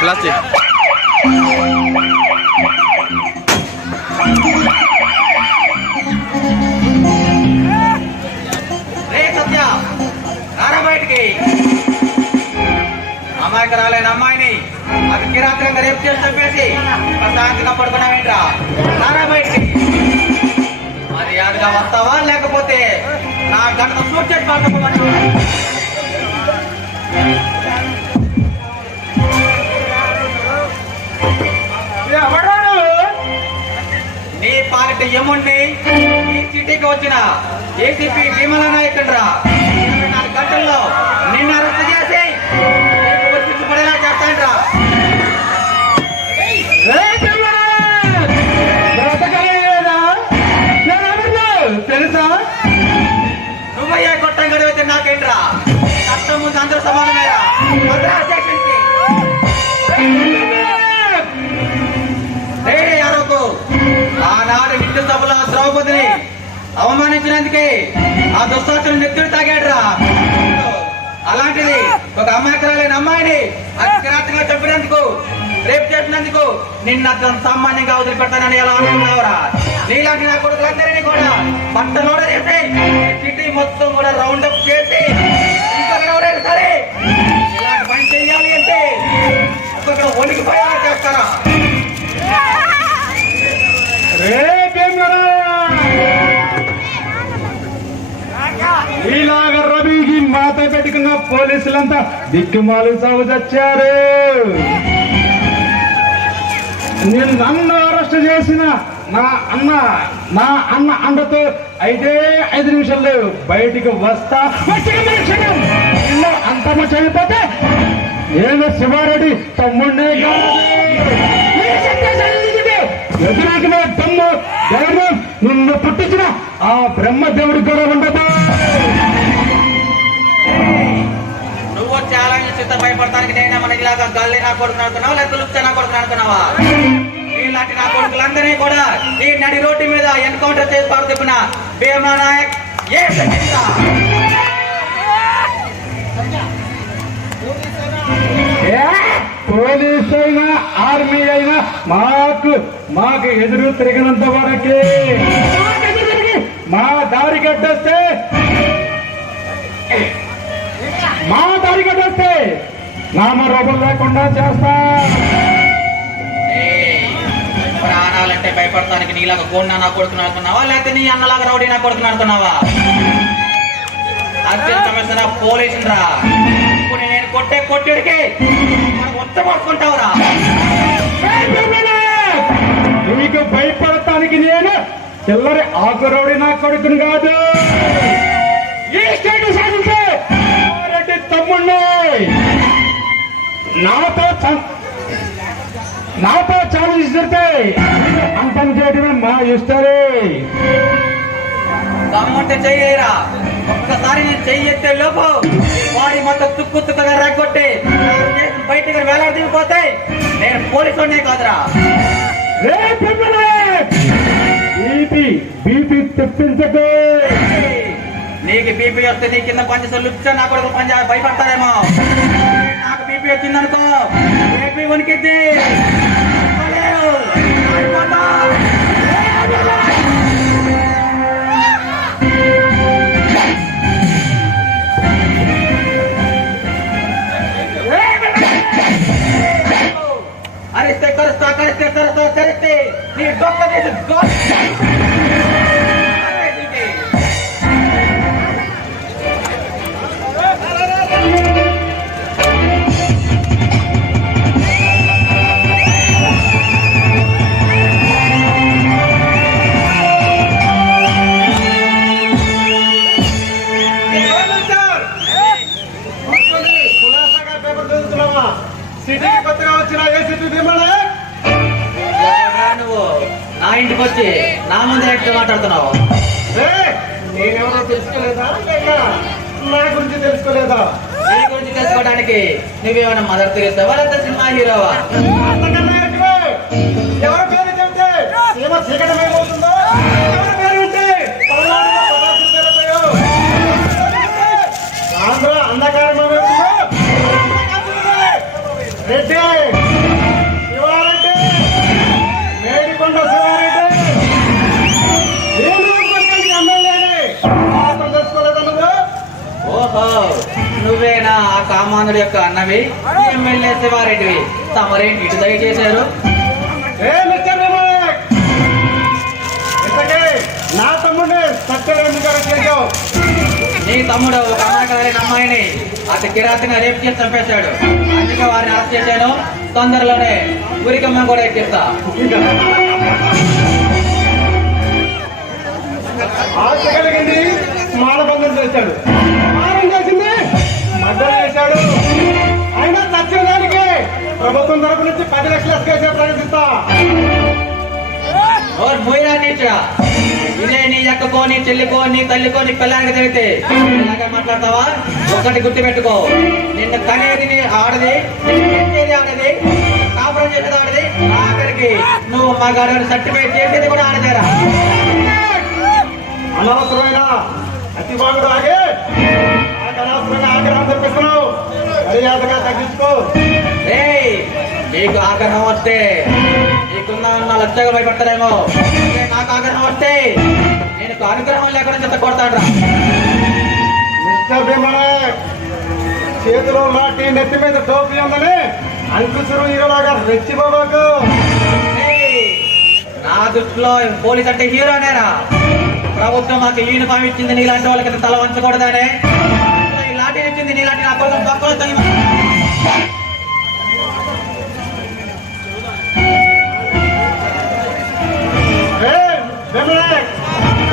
Plastic బయటికి అమ్మాయికి రాలేని అమ్మాయిని అది కిరాతకంగా రేపు చేసి చెప్పేసి ప్రశాంతంగా పడుకున్నావేంట్రా? రారా బయటికి. మర్యాదగా వస్తావా లేకపోతే నా గంట సూట్ చేసి పడుకోవచ్చు. నీ పాలిట యముణ్ణి ఈ సిటీకి వచ్చిన ఏసీపీ భీమల నాయకుడు రా. 24 గంటల్లో నిన్ను అరెస్ట్ చేసి పడేలా చేస్తాను రా. తెలుసా? నువ్వయ్యే గొట్టం గడివితే నాకేంట్రా? కష్టం ముందు అందరూ సమానమేరా. ఆనాడు ఇంటి సభలో ద్రౌపదిని అవమానించినందుకే ఆ దుస్తాచులు నెత్తుడు తాగాడురా. అలాంటిది ఒక అమాయకురాలైన అమ్మాయిని అతిరాత్రిగా చంపినందుకు, రేపు చేసినందుకు నిన్న సామాన్యంగా వదిలిపెడతానని ఎలా అనుకున్నావురా? నీలాంటి నా కొడుకులందరినీ కూడా పట్టణంలో చేసి సిటీ మొత్తం కూడా రౌండ్ అప్ చేసి ఎవరైనా సరే ఇలాంటి పని చెయ్యాలి అంటే ఒక్కొక్క వణికిపోయేలా చేస్తారా? ఇలాగ రవికి మాత పెట్టుకున్న పోలీసులంతా దిక్కుమాలు సాగు చచ్చారు. నేను నన్ను అరెస్ట్ చేసిన నా అన్న అండతో అయితే 5 నిమిషాలు బయటికి వస్తా. అంత మచ్చ అయిపోతే ఏదో శివారెడ్డి తమ్ముడినే ఎదురాకిన తమ్ము ధైర్యం నిన్ను పుట్టించిన ఆ బ్రహ్మదేవుడికి కూడా ఉండదు. నువ్వు చాలా చిత్త భయపడతానికి నేనే మన ఇలాగా గల్లి నా కొడుకుని అనుకున్నావా లేకపోతే లుప్త నా కొడుకుని అనుకున్నావా? ఇలాంటి నా కొడుకులందరినీ కూడా ఈ నడి రోడ్డు మీద ఎన్కౌంటర్ చేసి పాడు చెప్పిన భీమా నాయక్ ఏ పోలీసు అయినా ఆర్మీ అయినా మాకు ఎదురు తిరిగినంత వరకే. మా దారి కట్టేస్తే నామరూపం లేకుండా చేస్తా. ప్రాణాలంటే భయపడతానికి నీలాగా గోండా నా కొడుకుని అనుకున్నావా లేకపోతే నీ అన్నలాగా రౌడీ నా కొడుకుని అనుకున్నావా? అర్జెంట్ సమస్య పోలీసులు రా. ఇప్పుడు నేను కొట్టేడికి మొత్త పడుకుంటావురా. నీకు భయపడటానికి నేను చిల్లరి ఆకురౌడి నా కొడుకుని కాదు. ఈ స్టేట్ సాధించే రెడ్డి తమ్ముణ్ణి నాతో ఛాలెంజ్ చేస్తే అంతం చేయడమే మా ఇష్టరే. దమ్ముంటే చెయ్యరా. ఒక్కసారి నేను చెయ్యి ఎత్తే లోపు వాడి మొత్తం తుక్కుగా రగ్గొట్టి బయటకు వేలాడి దిగిపోతే నేను పోలీసునే కాదురా. బీపీ తెప్పించకు. నీకు బీపీ వస్తే నీ కింద పనిచేస్తే లుప్చా నా కొడుకు భయపడతారేమో. నాకు బీపీ వచ్చిందనుకో బీపీ వణికిద్ది. అరిస్తే కరుస్తా కరిస్తే కరుస్తా చరిస్తే నీ డొక్క సిటీకి కొత్తగా వచ్చిన ఏసీపీ భీమా నువ్వు నా ఇంటికి వచ్చి నా ముందు ఎట్లా మాట్లాడుతున్నావు? నేనెవరో తెలుసుకోలేదా? నా గురించి తెలుసుకోలేదా? నీ గురించి తెలుసుకోవడానికి నువ్వేమైనా మదర్ తెరిస్తావా లేదా సినిమా హీరోవా? ఎవరి పేరు చెప్తే సినిమా చీకటమేమవుతుందో, ఎవరి పేరు ఉంటే అంధకారం ఏమవుతుందో బ్రహ్మాండుడి యొక్క అన్నవి ఎమ్మెల్యే శివారెడ్డివి తమరేంటి ఇటు దయచేశారు? నా తమ్ముడిని చేశావు. నీ తమ్ముడు ఒక అమాయకమైన అమ్మాయిని అతి కిరాతకంగా రేపు చేసి చంపేశాడు. అందుకే వారిని అరెస్ట్ చేశాను. తొందరలోనే ఉరికమ్మ కూడా ఎక్కిస్తా. ఆశ కలిగింది మానబంధం చేశాడు, మానం చేసింది మద్దతు చేశాడు. అయినా చచ్చిన దానికి ప్రభుత్వం తరపు నుంచి 10 లక్షల కేసే ప్రకటిస్తా. ఇదే నీ అక్కకో, నీ చెల్లికో, నీ తల్లికో, నీ పిల్లానికి తెలితే ఇలాగే మాట్లాడతావా? ఒకటి గుర్తు పెట్టుకో, నిన్ను కనేది నీ ఆడది, పెంచేది ఆడది, కాపురం చేసేది ఆడది, ఆఖరికి నువ్వు మగాడు సర్టిఫికేట్ చేసేది కూడా ఆడదేరా. అనవసరమైన అతి బాగుడు ఆగే అనవసరంగా ఆగ్రహం తెప్పిస్తున్నావు. మర్యాదగా తగ్గించుకో. నీకు ఆగ్రహం వస్తే నీకున్న లక్షగా భయపడతారేమో. నాకు ఆగ్రహం వస్తే నేను అనుగ్రహం లేకుండా చెత్త కొడతాడు. మిస్టర్ భీమనాయక్, చేతిలో లాటి నెత్తి మీద టోపీ ఉందని అంకుశురు హీరోలాగా రెచ్చిపోబాకు. నా దృష్టిలో పోలీస్ అంటే హీరోనేరా. ప్రభుత్వం మాకు యూనిఫామ్ ఇచ్చింది, నీలాంటి వాళ్ళకి తల వంచకూడదనే. ఈ లాఠీ ఇచ్చింది, నీలాంటి నా కోసం తక్కువ.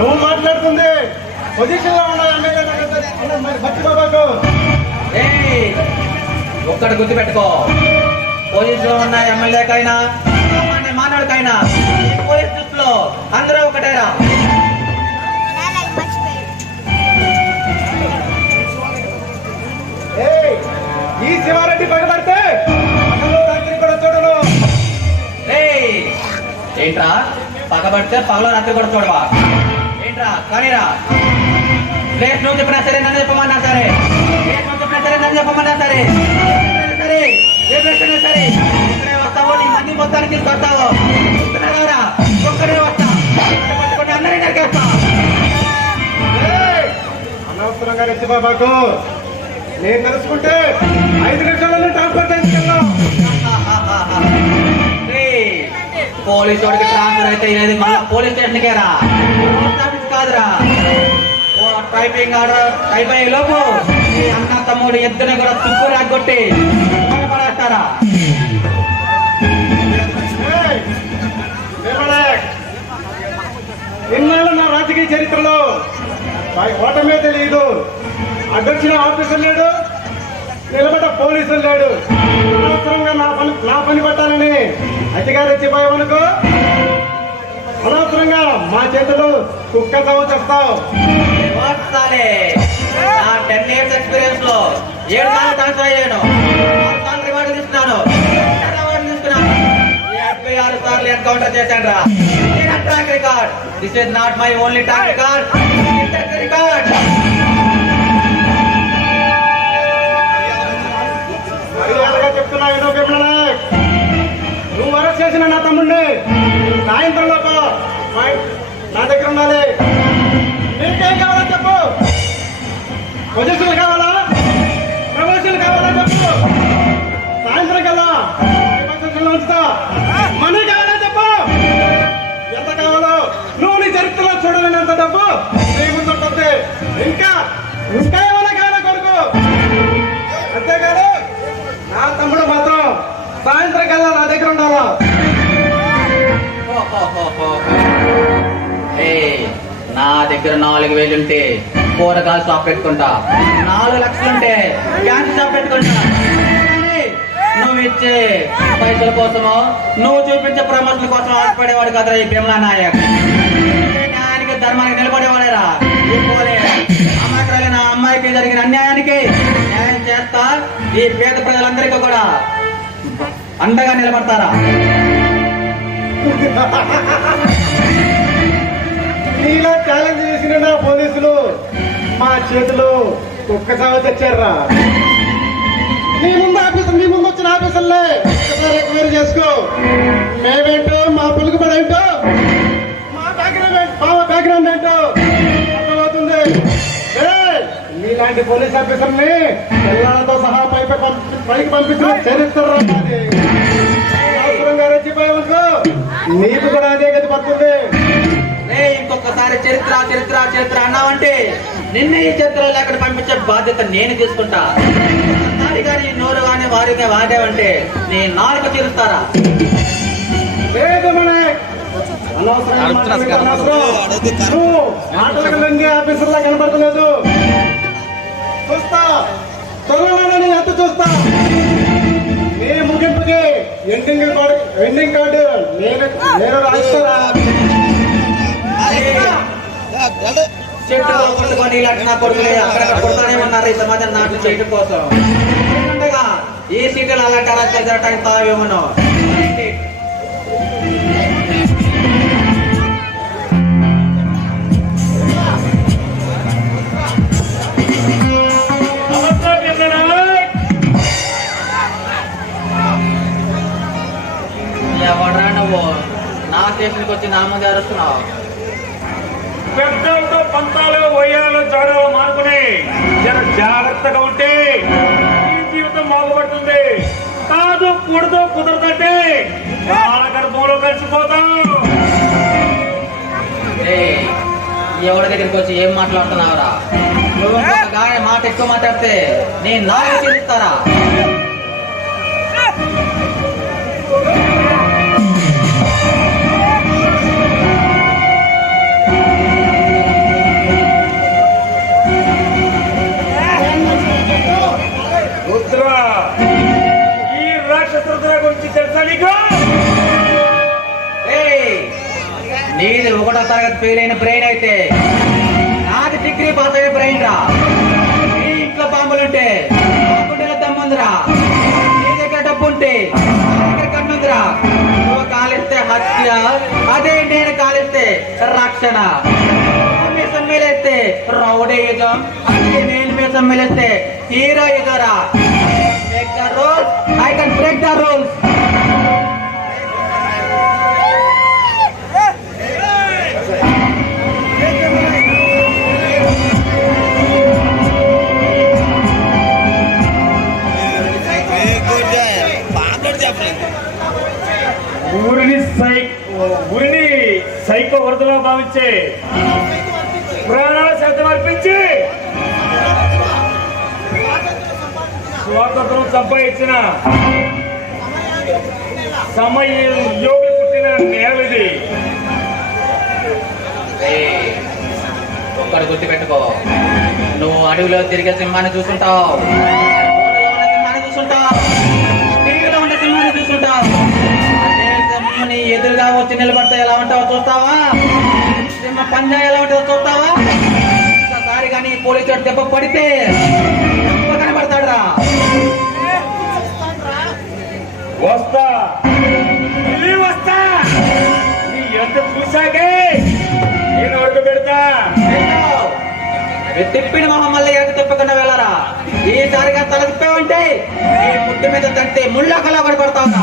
నువ్వు మాట్లాడుతుంది పొజిషన్ లో ఉన్న ఎమ్మెల్యే మర్చిపోబాకు. ఒక్కటి గుర్తుపెట్టుకో, పోలీసులో ఉన్న ఎమ్మెల్యేకైనా సామాన్య మానవుడికైనా పోలీస్ దృష్టిలో అందరూ ఒకటేరా. ఈ శివారెడ్డి బయటపడితే కూడా చూడను. ఏంట్రా పగబడితే పగలో రాత్రి కూడా చూడవా? ఏంట్రా కానీరా. ప్లేస్ నువ్వు చెప్పినా సరే, నన్ను చెప్పమన్నా సరే, ప్లేస్ నువ్వు చెప్పినా సరే, నన్ను చెప్పమన్నా సరే, సరే ఏ ప్లేస్ సరే ఇక్కడే వస్తావో, నీ మంది మొత్తానికి తీసుకొస్తావో చూస్తున్నారా? ఒక్కడే వస్తా, పట్టుకుంటే అందరినీ నరికేస్తా. అనవసరంగా రెచ్చిబాబాకు. నేను తెలుసుకుంటే 5 నిమిషాలలో ట్రాన్స్ఫర్ చేసుకెళ్దాం. పోలీసు వాడికి ట్రాన్స్ఫర్ అయితే ఇది మళ్ళీ పోలీస్ స్టేషన్కే రా, కాదురా. టైపింగ్ ఆర్డర్ అయిపోయే లోపు అన్న తమ్ముడు ఇద్దరిని కూడా తుప్పు రాగొట్టి పడేస్తారా? ఇన్నాళ్ళు నా రాజకీయ చరిత్రలో ఓటమే తెలియదు. అడ్డొచ్చిన ఆఫీసర్ లేడు, నిలబడ్డ పోలీసులు లేడు. అనవసరంగా నా పని పట్టాలని అతిగా రెచ్చిపోయావనుకో, అనవసరంగా మా చేతులు కుక్క చావు చేస్తావు. నా 10 years ఎక్స్పీరియన్స్ లో 7 సార్లు ట్రాన్స్ఫర్ అయ్యాను, 6 సార్లు రివార్డు తీసుకున్నాను, 76 సార్లు ఎన్కౌంటర్ చేశాను రా. Track record. This is not my only track record, record. చెప్తున్నా నువ్వు అరెస్ట్ చేసిన నా తమ్ముడిని సాయంత్రం లోపు నా దగ్గర ఉండాలి. నీకేం కావాలో చెప్పు. పొజిషన్లు కావాలా, ప్రమోషన్లు కావాలా చెప్పు. సాయంత్రం కల్లా పొజిషన్లో ఉంచుతా. మనీ కావాలా చెప్పు. ఎంత కావాలో నువ్వు నీ చరిత్రలో చూడలేనంత డబ్బు నీ ముందుంటుంది. ఇంకా ఏమైనా కావాలా కొడుకు. అంతేకాదు నా తమ్ముడు మాత్రం సాయంత్రం కల్లా నా దగ్గర ఉండాలా. నా దగ్గర 4,000 ఉంటే కూరగాయలు షాప్ పెట్టుకుంటా, 4 లక్షలుంటే గ్యాస్ షాప్ పెట్టుకుంటా. నువ్వు ఇచ్చే పైసల కోసమో, నువ్వు చూపించే ప్రమోషన్ కోసం ఆశపడేవాడు కదరా ఈ భీమలా నాయక్. న్యాయానికి ధర్మానికి నిలబడేవాడేరా. అమ్మాయికి నా అమ్మాయికి జరిగిన అన్యాయానికి న్యాయం చేస్తా. ఈ పేద ప్రజలందరికీ కూడా అండగా నిలబడతారా? నీలా ఛాలెంజ్ చేసిన నా పోలీసులు మా చేతులు కుక్క సాగు తెచ్చారా. నీ ముందు వచ్చిన ఆఫీసర్లే ఎంక్వైరీ చేసుకో. మేమేంటో, మా పలుకుబడి ఏంటో, మా బ్యాక్గ్రౌండ్ ఏంటో అర్థమవుతుంది. నీలా అలాంటి పోలీస్ ఆఫీసర్ని పిల్లలతో సహా పైకి పంపించిన చరిత్ర నాది. అవసరంగా రెచ్చిపోయేవనుకో నీకు కూడా అదే గతి పడుతుంది. ఇంకొకసారి చరిత్ర చరిత్ర చరిత్ర అన్నావంటే నిన్న ఈ చరిత్రలో అక్కడ పంపించే బాధ్యత నేను తీసుకుంటా. కానీ నోరు కానీ వారికి వాడేవంటే నీ నాలుగు తీరుస్తారా? ఆఫీసర్లా కనపడలేదు. చూస్తా త్వరలో ఎంత చూస్తా. నీ ముగింపుకి ఎండింగ్ కార్డు నేను రాస్తారా? చెట్టులో కొట్టుకొని ఇలాంటి నా కొడుకులే అక్కడక్కడ కొడతానే ఉన్నారు ఈ సమాజం నాట్లు చేయడం కోసం. ఈ సీట్లు అలాంటి అలా జరగటానికి తావేమో. ఎవడరా నువ్వు నా స్టేషన్కి వచ్చి నా ముందు అరుస్తున్నావు? పెద్దలతో పంతాలు వయ్యాలో జాడలో మానుకుని జాగ్రత్తగా ఉంటే ఈ జీవితం బాగుపడుతుంది. కాదు కూడదు కుదరదంటే వాళ్ళ గర్భంలో కలిసిపోతాం. ఎవరి దగ్గరికి వచ్చి ఏం మాట్లాడుతున్నావురా? నువ్వు మాట ఎక్కువ మాట్లాడితే నేను నాకు చెల్లిస్తారా? ఈ రాక్షసుల గురించి తెలుసా నీకు? నీది ఒకటో తరగతి ఫెయిల్ అయిన బ్రెయిన్ అయితే నాది డిగ్రీ పాస్ అయిన బ్రెయిన్ రా. నీ ఇంట్లో బాంబులుంటే గుండెలో దమ్ముందిరా. నీ దగ్గర డబ్బు ఉంటే నా దగ్గర కన్నుందిరా. నువ్వు కాలిస్తే హత్య, అదే నేను కాలిస్తే రక్షణ. మీసం మేలేస్తే రౌడీయుజం, అదే నేను మీసం మేలేస్తే హీరోయుజరా. Break the rules, I can break the rules. ఊరిని సైకో వరదలో భావించి ప్రాణాల శాతం అర్పించి స్వాతంత్రం సంపాదించిన సమయం యోగి పుట్టిన నేలది. ఒక్కడు గుర్తుపెట్టుకో, నువ్వు అడవిలో తిరిగే సింహాన్ని చూస్తుంటావు, సింహాన్ని చూస్తుంటావు, టీవీలో ఉండే సింహాన్ని చూస్తుంటావు. అదే సింహాన్ని ఎదురుగా వచ్చి నిలబడితే ఎలా ఉంటావో చూస్తావా? సింహ పంజా ఎలా ఉంటుందో చూస్తావా? ఒక్కసారి కానీ పోలీసు దెబ్బ పడితే కనబడతాడు రా. వస్తా వస్తా నీ ఎంత చూసాకే నేను అడుగు పెడతా. తిప్పిన మహమ్మల్ని ఎంత తిప్పకుండా వెళ్ళరా. ఈసారిగా తల తిప్పావంటే ఈ పుట్టు మీద తంటే ముళ్ళకలా పడిపడతా ఉన్నా.